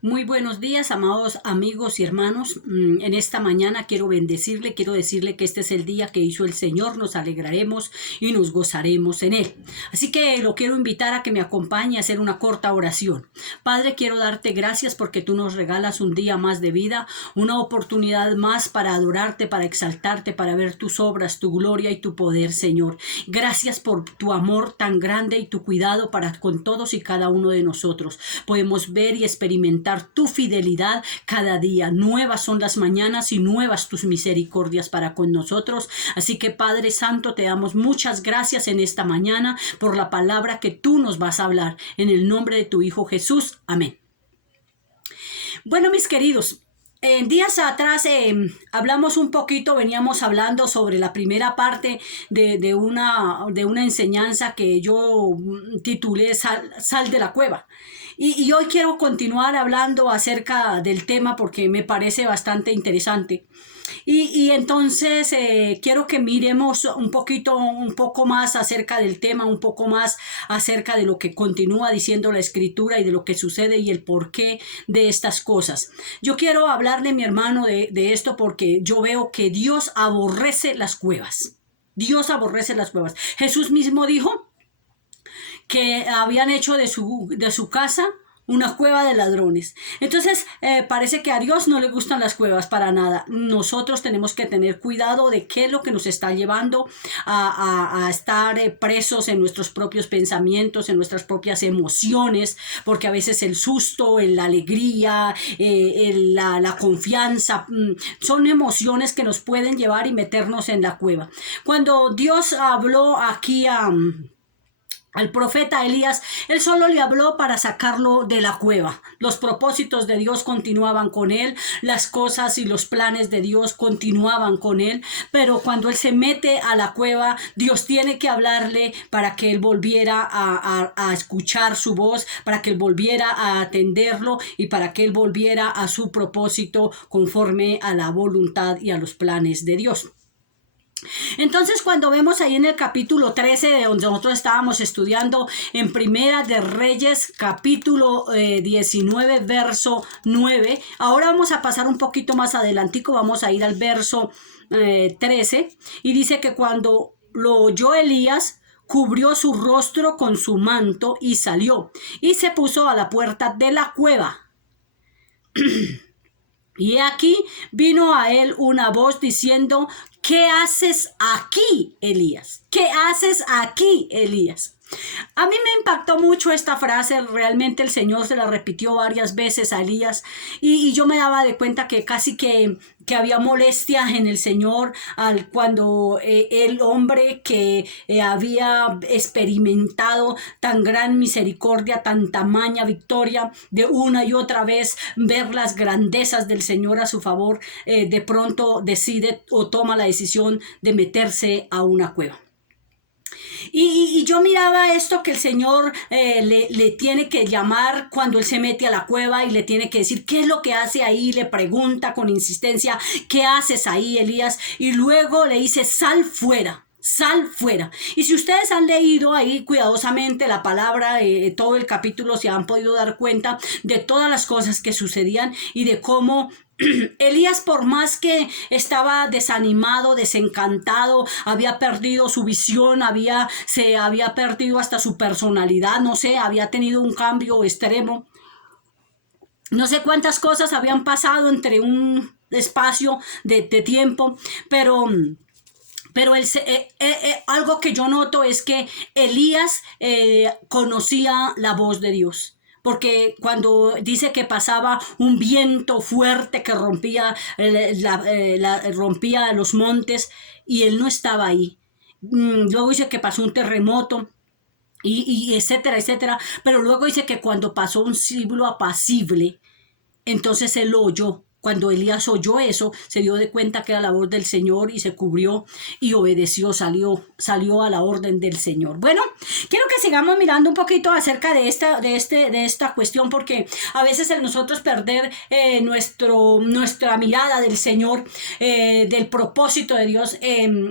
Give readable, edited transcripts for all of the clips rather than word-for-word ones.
Muy buenos días, amados amigos y hermanos. En esta mañana quiero bendecirle, quiero decirle que este es el día que hizo el Señor, nos alegraremos y nos gozaremos en él. Así que lo quiero invitar a que me acompañe a hacer una corta oración. Padre, quiero darte gracias porque tú nos regalas un día más de vida, una oportunidad más para adorarte, para exaltarte, para ver tus obras, tu gloria y tu poder, Señor. Gracias por tu amor tan grande y tu cuidado para con todos y cada uno de nosotros. Podemos ver y experimentar tu fidelidad cada día. Nuevas son las mañanas y nuevas tus misericordias para con nosotros. Así que Padre Santo, te damos muchas gracias en esta mañana por la palabra que tú nos vas a hablar. En el nombre de tu Hijo Jesús. Amén. Bueno, mis queridos, en días atrás hablamos un poquito, veníamos hablando sobre la primera parte de una enseñanza que yo titulé Sal de la cueva. Y hoy quiero continuar hablando acerca del tema porque me parece bastante interesante. Y entonces quiero que miremos un poco más acerca del tema, un poco más acerca de lo que continúa diciendo la escritura y de lo que sucede y el porqué de estas cosas. Yo quiero hablarle, mi hermano, de esto porque yo veo que Dios aborrece las cuevas. Dios aborrece las cuevas. Jesús mismo dijo que habían hecho de su casa una cueva de ladrones. Entonces, parece que a Dios no le gustan las cuevas para nada. Nosotros tenemos que tener cuidado de qué es lo que nos está llevando a estar presos en nuestros propios pensamientos, en nuestras propias emociones, porque a veces el susto, la alegría, la confianza, son emociones que nos pueden llevar y meternos en la cueva. Cuando Dios habló aquí al profeta Elías, él solo le habló para sacarlo de la cueva. Los propósitos de Dios continuaban con él, las cosas y los planes de Dios continuaban con él, pero cuando él se mete a la cueva, Dios tiene que hablarle para que él volviera a escuchar su voz, para que él volviera a atenderlo y para que él volviera a su propósito conforme a la voluntad y a los planes de Dios. Entonces, cuando vemos ahí en el capítulo 13, de donde nosotros estábamos estudiando en Primera de Reyes, capítulo 19, verso 9, ahora vamos a pasar un poquito más adelantico, vamos a ir al verso 13, y dice que cuando lo oyó Elías, cubrió su rostro con su manto y salió, y se puso a la puerta de la cueva. Y aquí vino a él una voz diciendo: ¿qué haces aquí, Elías? ¿Qué haces aquí, Elías? A mí me impactó mucho esta frase, realmente el Señor se la repitió varias veces a Elías y yo me daba de cuenta que casi que había molestia en el Señor cuando el hombre que había experimentado tan gran misericordia, tan tamaña victoria, de una y otra vez ver las grandezas del Señor a su favor, de pronto decide o toma la decisión de meterse a una cueva. Y yo miraba esto que el Señor le tiene que llamar cuando él se mete a la cueva y le tiene que decir qué es lo que hace ahí, le pregunta con insistencia: ¿qué haces ahí, Elías? Y luego le dice: sal fuera. Sal fuera. Y si ustedes han leído ahí cuidadosamente la palabra, todo el capítulo, se han podido dar cuenta de todas las cosas que sucedían y de cómo Elías, por más que estaba desanimado, desencantado, había perdido su visión, se había perdido hasta su personalidad, no sé, había tenido un cambio extremo. No sé cuántas cosas habían pasado entre un espacio de tiempo, pero algo que yo noto es que Elías conocía la voz de Dios. Porque cuando dice que pasaba un viento fuerte que rompía los montes y él no estaba ahí. Luego dice que pasó un terremoto y etcétera, Pero luego dice que cuando pasó un siglo apacible, entonces él lo oyó. Cuando Elías oyó eso, se dio de cuenta que era la voz del Señor y se cubrió y obedeció, salió a la orden del Señor. Bueno, quiero que sigamos mirando un poquito acerca de esta cuestión, porque a veces el nosotros perder nuestra mirada del Señor, del propósito de Dios,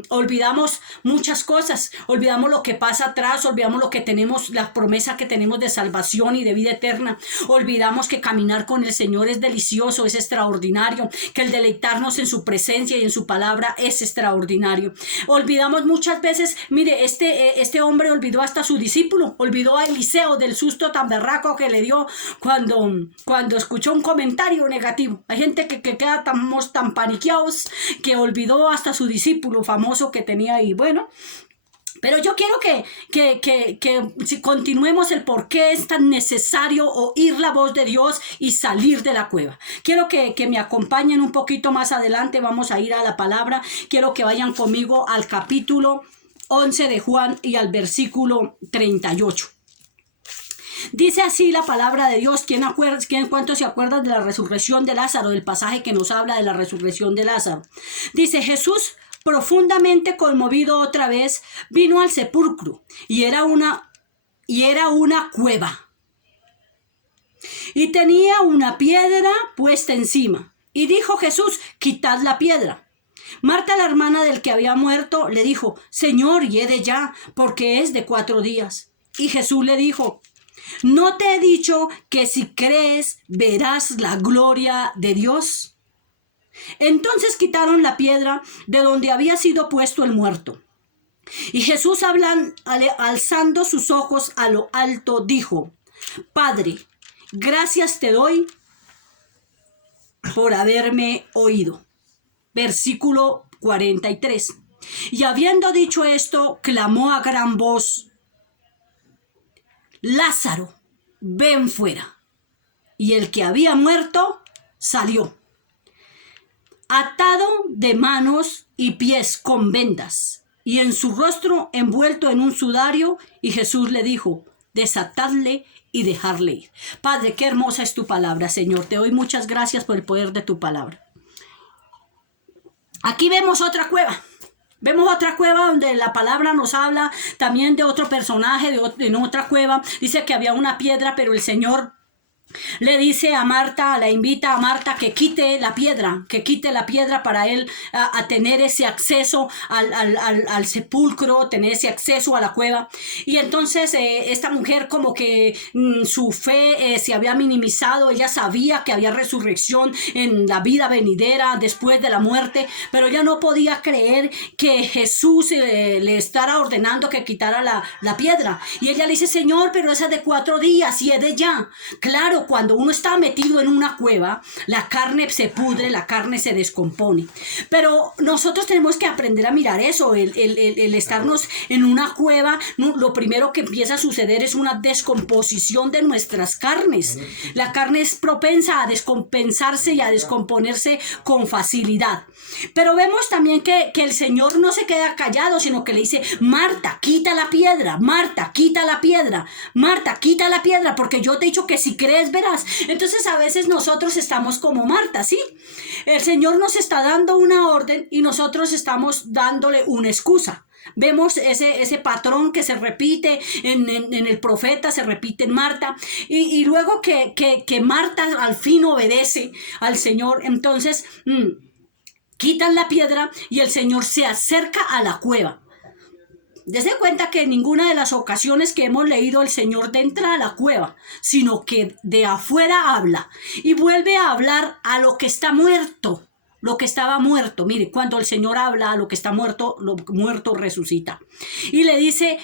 olvidamos muchas cosas, olvidamos lo que pasa atrás, olvidamos lo que tenemos, las promesas que tenemos de salvación y de vida eterna, olvidamos que caminar con el Señor es delicioso, es extraordinario, que el deleitarnos en su presencia y en su palabra es extraordinario. Olvidamos muchas veces, mire, este hombre olvidó hasta a su discípulo, olvidó a Eliseo del susto tan berraco que le dio cuando escuchó un comentario negativo. Hay gente que queda tan paniqueados que olvidó hasta a su discípulo famoso que tenía ahí. Bueno, pero yo quiero que si continuemos el por qué es tan necesario oír la voz de Dios y salir de la cueva. Quiero que me acompañen un poquito más adelante, vamos a ir a la palabra. Quiero que vayan conmigo al capítulo 11 de Juan y al versículo 38. Dice así la palabra de Dios. ¿Cuántos se acuerdan de la resurrección de Lázaro, del pasaje que nos habla de la resurrección de Lázaro? Dice: Jesús, profundamente conmovido otra vez, vino al sepulcro y era una cueva. Y tenía una piedra puesta encima. Y dijo Jesús: quitad la piedra. Marta, la hermana del que había muerto, le dijo: Señor, hiede ya, porque es de 4 días. Y Jesús le dijo: ¿no te he dicho que si crees verás la gloria de Dios? Entonces quitaron la piedra de donde había sido puesto el muerto. Y Jesús, alzando sus ojos a lo alto, dijo: Padre, gracias te doy por haberme oído. Versículo 43. Y habiendo dicho esto, clamó a gran voz: Lázaro, ven fuera. Y el que había muerto salió, atado de manos y pies con vendas, y en su rostro envuelto en un sudario. Y Jesús le dijo: desatadle y dejarle ir. Padre, qué hermosa es tu palabra, Señor. Te doy muchas gracias por el poder de tu palabra. Aquí vemos otra cueva. Vemos otra cueva donde la palabra nos habla también de otro personaje, en otra cueva. Dice que había una piedra, pero el Señor le dice a Marta, la invita a Marta que quite la piedra para él a tener ese acceso al sepulcro, tener ese acceso a la cueva. Y entonces esta mujer, como que su fe se había minimizado. Ella sabía que había resurrección en la vida venidera después de la muerte, pero ella no podía creer que Jesús le estará ordenando que quitara la piedra. Y ella le dice: Señor, pero esa es de 4 días y es de ya. Claro, cuando uno está metido en una cueva, la carne se pudre, la carne se descompone. Pero nosotros tenemos que aprender a mirar eso, el estarnos en una cueva. Lo primero que empieza a suceder es una descomposición de nuestras carnes. La carne es propensa a descompensarse y a descomponerse con facilidad. Pero vemos también que el Señor no se queda callado, sino que le dice: Marta, quita la piedra, Marta, quita la piedra, Marta, quita la piedra, porque yo te he dicho que si crees verás. Entonces a veces nosotros estamos como Marta, ¿sí? El Señor nos está dando una orden y nosotros estamos dándole una excusa. Vemos ese patrón que se repite en el profeta, se repite en Marta, y luego que Marta al fin obedece al Señor. Entonces quitan la piedra y el Señor se acerca a la cueva. Dese cuenta que en ninguna de las ocasiones que hemos leído el Señor entra a la cueva, sino que de afuera habla y vuelve a hablar a lo que está muerto, lo que estaba muerto. Mire, cuando el Señor habla a lo que está muerto, lo muerto resucita. Y le dice,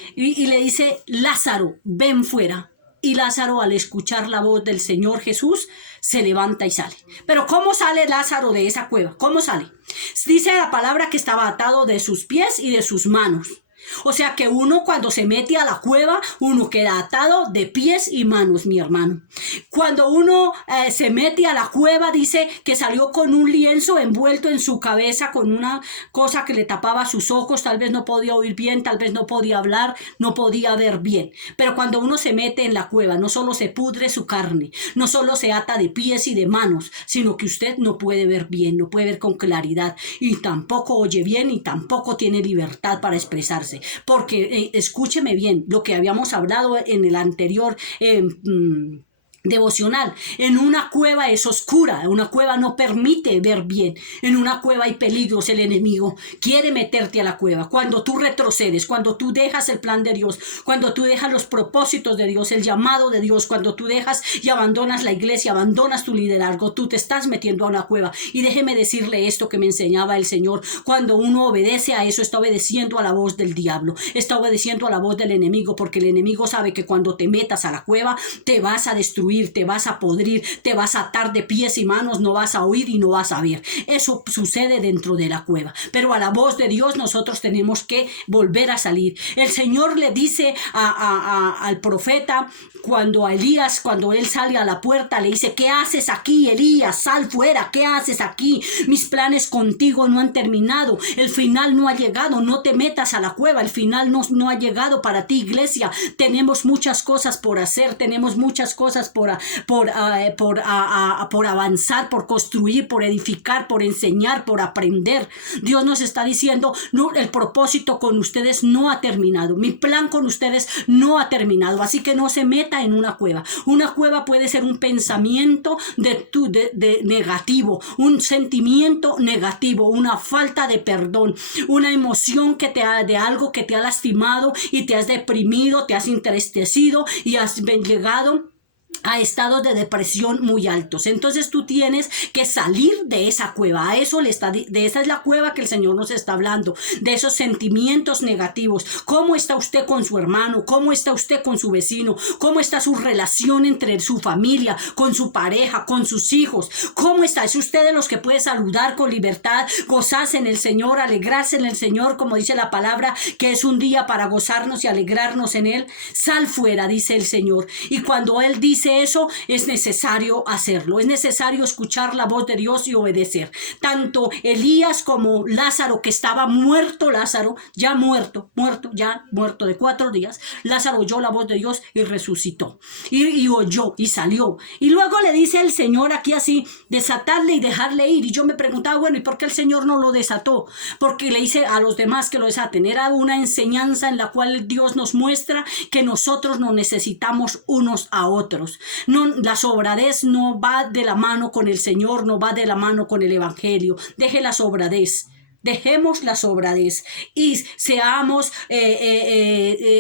Lázaro, ven fuera. Y Lázaro, al escuchar la voz del Señor Jesús, se levanta y sale. Pero ¿cómo sale Lázaro de esa cueva? ¿Cómo sale? Dice la palabra que estaba atado de sus pies y de sus manos. O sea que uno, cuando se mete a la cueva, uno queda atado de pies y manos, mi hermano. Cuando uno se mete a la cueva, dice que salió con un lienzo envuelto en su cabeza, con una cosa que le tapaba sus ojos, tal vez no podía oír bien, tal vez no podía hablar, no podía ver bien. Pero cuando uno se mete en la cueva, no solo se pudre su carne, no solo se ata de pies y de manos, sino que usted no puede ver bien, no puede ver con claridad, y tampoco oye bien, y tampoco tiene libertad para expresarse. Porque, escúcheme bien, lo que habíamos hablado en el anterior devocional, en una cueva es oscura, una cueva no permite ver bien, en una cueva hay peligros, el enemigo quiere meterte a la cueva. Cuando tú retrocedes, cuando tú dejas el plan de Dios, cuando tú dejas los propósitos de Dios, el llamado de Dios, cuando tú dejas y abandonas la iglesia, abandonas tu liderazgo, tú te estás metiendo a una cueva. Y déjeme decirle esto que me enseñaba el Señor: cuando uno obedece a eso, está obedeciendo a la voz del diablo, está obedeciendo a la voz del enemigo, porque el enemigo sabe que cuando te metas a la cueva te vas a destruir, te vas a podrir, te vas a atar de pies y manos, no vas a oír y no vas a ver. Eso sucede dentro de la cueva. Pero a la voz de Dios nosotros tenemos que volver a salir. El Señor le dice al profeta, cuando a Elías, cuando él sale a la puerta, le dice: ¿qué haces aquí, Elías? Sal fuera, ¿qué haces aquí? Mis planes contigo no han terminado, el final no ha llegado, no te metas a la cueva, el final no ha llegado para ti, iglesia. Tenemos muchas cosas por hacer, tenemos muchas cosas por avanzar, por construir, por edificar, por enseñar, por aprender. Dios nos está diciendo: no, el propósito con ustedes no ha terminado, mi plan con ustedes no ha terminado, así que no se meta en una cueva. Una cueva puede ser un pensamiento de negativo, un sentimiento negativo, una falta de perdón, una emoción de algo que te ha lastimado y te has deprimido, te has entristecido y has llegado a estados de depresión muy altos. Entonces tú tienes que salir de esa cueva. A eso de esa es la cueva que el Señor nos está hablando, de esos sentimientos negativos. ¿Cómo está usted con su hermano? ¿Cómo está usted con su vecino? ¿Cómo está su relación entre su familia, con su pareja, con sus hijos? ¿Cómo está? ¿Es usted de los que puede saludar con libertad, gozarse en el Señor, alegrarse en el Señor, como dice la palabra, que es un día para gozarnos y alegrarnos en Él? Sal fuera, dice el Señor. Y cuando Él dice eso, es necesario hacerlo, es necesario escuchar la voz de Dios y obedecer. Tanto Elías como Lázaro, que estaba muerto, Lázaro ya muerto de 4 días, Lázaro oyó la voz de Dios y resucitó, y oyó y salió. Y luego le dice el Señor aquí así: desatarle y dejarle ir. Y yo me preguntaba, bueno, ¿y por qué el Señor no lo desató? Porque le dice a los demás que lo desaten. Era una enseñanza en la cual Dios nos muestra que nosotros nos necesitamos unos a otros. No, la sobradez no va de la mano con el Señor, no va de la mano con el Evangelio. Deje la sobradez. Dejemos la sobradez y seamos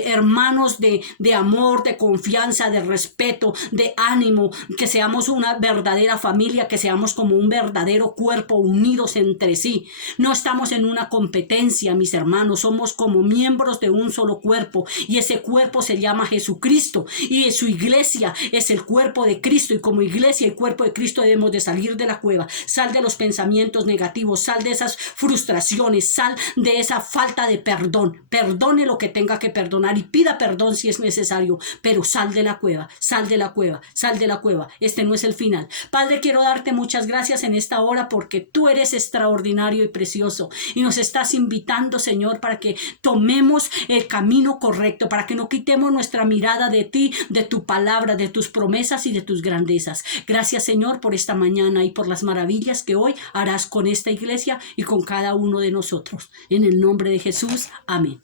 hermanos de amor, de confianza, de respeto, de ánimo, que seamos una verdadera familia, que seamos como un verdadero cuerpo unidos entre sí. No estamos en una competencia, mis hermanos, somos como miembros de un solo cuerpo, y ese cuerpo se llama Jesucristo, y su iglesia es el cuerpo de Cristo, y como iglesia y cuerpo de Cristo debemos de salir de la cueva. Sal de los pensamientos negativos, sal de esas frustraciones, sal de esa falta de perdón, perdone lo que tenga que perdonar y pida perdón si es necesario, pero sal de la cueva, sal de la cueva, sal de la cueva. Este no es el final. Padre, quiero darte muchas gracias en esta hora, porque tú eres extraordinario y precioso, y nos estás invitando, Señor, para que tomemos el camino correcto, para que no quitemos nuestra mirada de ti, de tu palabra, de tus promesas y de tus grandezas. Gracias, Señor, por esta mañana y por las maravillas que hoy harás con esta iglesia y con cada uno de nosotros. En el nombre de Jesús, amén.